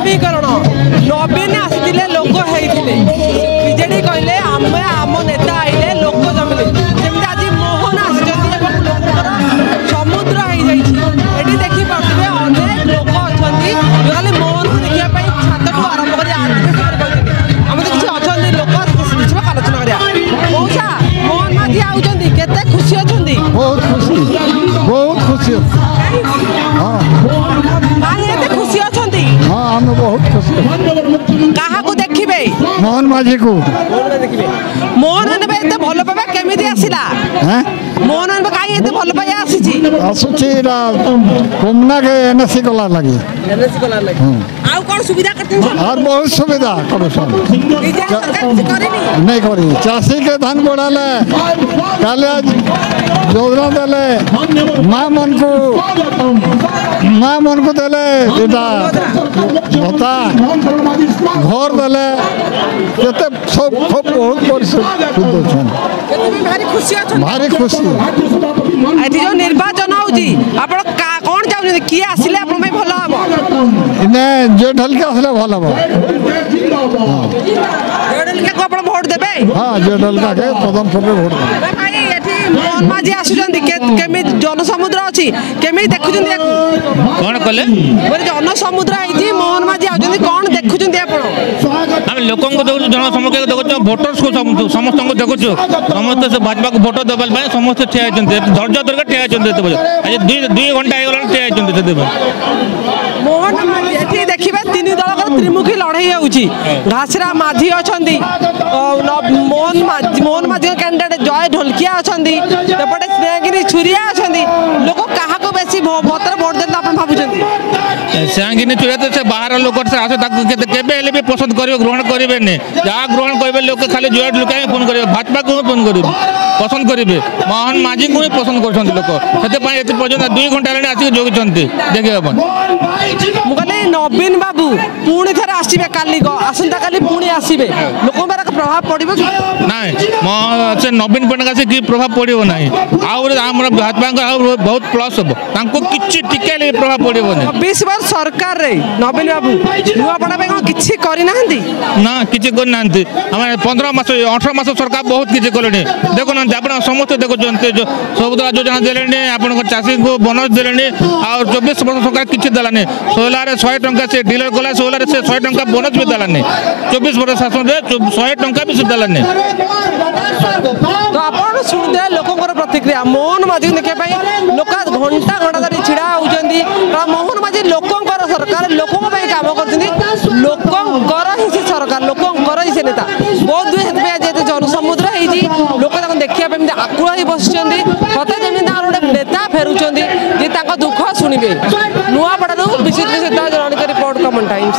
नवीकरण नवीन आसते लोक होते बीजेडी कहले आम नेता आइले लोक जमिले जमी आज मोहन आसी समुद्र हो जाए देखिपे अनेक लोक अच्छा जो खाली मोहन को देखापी छात ठू आरंभ कर आम किसी अच्छा लोक आलोचना करा मौसा मोहन माझी आउଛନ୍ତି केते खुशी अछंती बहुत खुशी खुशी अछंती हाँ हम बहुत खुशी कहा को देखिबे मोहन माझी को मोहन माने एते भल पाबा केमिति आसिला हैं मोहन माने काई एते भल पाया आसीची आसुची कोमना के एनएससी कला लगी आउ कोन सुविधा करते और बहुत सुविधा करूसन नहीं करी चाषी के धान बढ़ाले काले योजना देले माँ मन को देले भत्ता घर देले केते सब बहुत भारी खुशी एठी जो निर्वाचन होउची आपण कोन चाहउनी की आसिले आपण में भलो हबो इने जे ढल के आसिले भलो हबो ढल के को आपण वोट देबे हां जे ढल के प्रथम फुटे वोट देबे भाई एठी मोहन माझी आसुचंदी केमी जन समुद्र अछि केमी देखुचंदी कोन कले बोले जन समुद्र आइजी मोहन माझी आउचंदी कोन देखुचंदी आपण हम लोकों को देखो जन समुद्र को देखो वोटर्स को समस्त को देखो समस्त से भाजपा को वोट देबल भाई समस्त ठिया आइचंदी धैर्य धर के ठिया आइचंदी आज 2 घंटा आइगला ठिया आइचंदी से देबे मोहन एठी देखिबे तीन दल को त्रिमुखी लड़ाई होउची घासरा माझी अछंदी मोहन माझी कैंडिडेट जय ढोलकिया अछंदी एपटे स्नेहगिरी छुरिया अछंदी लोक काहा को बेसी मतरे वोट देला आपण भाबुचंदी स्नेहगिरी छुरिया तो से बाहर लोक से आसे ताकू केबे हेले भी पसंद करिवे ग्रहण करिवे ने जा ग्रहण करिवे लोक खाली जय ढोलकिया फोन करिवे भाजपा को फोन करिवे पसंद करिवे मोहन माझी को पसंद करछंती लोक सेते पय एते पर्यंत 2 घंटा लेने आसी जोगछंती देखि अपन मुगले नवीन बाबू पुणी थे आसबे काली आसंता काली पुणी आसबे लोक प्रभाव पड़ो ना से नवीन पट्टनायक आसे कि प्रभाव पड़ो ना आम भाजपा बहुत प्लस हम किसी टिके प्रभाव पड़ो 20 वर्ष सरकार रे नवीन बाबू नुआपड़ा किसी करना ना किसी करना 15 मास 18 मास सरकार बहुत किसी कले देखो ना आप समस्त देखो सबुदा योजना देले आप चाषी को बोनस देले और 24 वर्ष सरकार किसी देलानी सोलार 100 टंका से डीलर गला सोलार से 100 टंका बोनस भी देलानी 24 वर्ष शासन 100 टंका भी देलानी तो आप शुणुदे लोकर प्रतिक्रिया मोहन माझी देखा लोक घंटा घंटा धरी छिड़ा होती मोहन माझी लोकर सरकार लोक काम कर लोकर ही से सरकार लोकर ही से नेता बहुत दुए जन समुद्र लोक देखा आकुल ही बस सत जमी गोटे नेता फेरुंट जी दुख शुणे नुआपड़ा विश्व रिपोर्ट कॉमन टाइम्स।